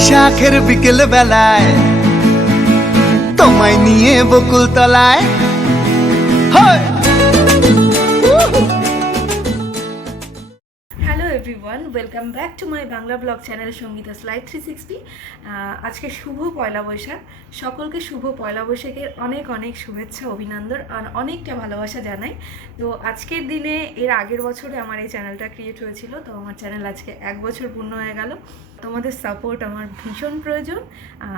বৈশাখের বিকেল বেলায় তোমায় নিয়ে বকুল তলায় hello everyone, welcome back to my Bangla blog channel Sangita live 360। আজকে শুভ পয়লা বৈশাখ। সকলকে শুভ পয়লা বৈশাখের অনেক অনেক শুভেচ্ছা, অভিনন্দন আর অনেকটা ভালোবাসা জানাই। তো আজকের দিনে এর আগের বছরে আমার এই চ্যানেলটা ক্রিয়েট হয়েছিল, তো আমার চ্যানেল আজকে 1 বছর পূর্ণ হয়ে গেল। তোমাদের সাপোর্ট আমার ভীষণ প্রয়োজন।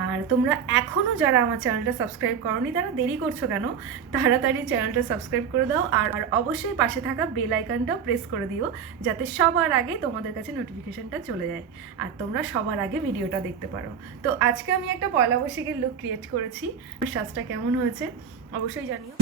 আর তোমরা এখনও যারা আমার চ্যানেলটা সাবস্ক্রাইব করোনি তারা দেরি করছো কেন? তাড়াতাড়ি চ্যানেলটা সাবস্ক্রাইব করে দাও আর অবশ্যই পাশে থাকা বেল আইকনটাও প্রেস করে দিও, যাতে সবার আগে তোমাদের কাছে নোটিফিকেশানটা চলে যায় আর তোমরা সবার আগে ভিডিওটা দেখতে পারো। তো আজকে আমি একটা পয়লা বৈশাখের লুক ক্রিয়েট করেছি। সাজটা কেমন হয়েছে অবশ্যই জানিও।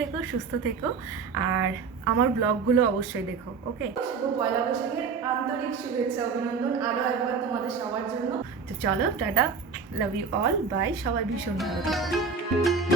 থেকো, সুস্থ থেকো, আর আমার ব্লগগুলো অবশ্যই দেখো। ওকে, শুভ পয়লা বৈশাখের আন্তরিক শুভেচ্ছা অভিনন্দন আরও একবার তোমাদের সবার জন্য। তো চলো, tata, love you all, bye, সবাই ভীষণ ভালো থেকো।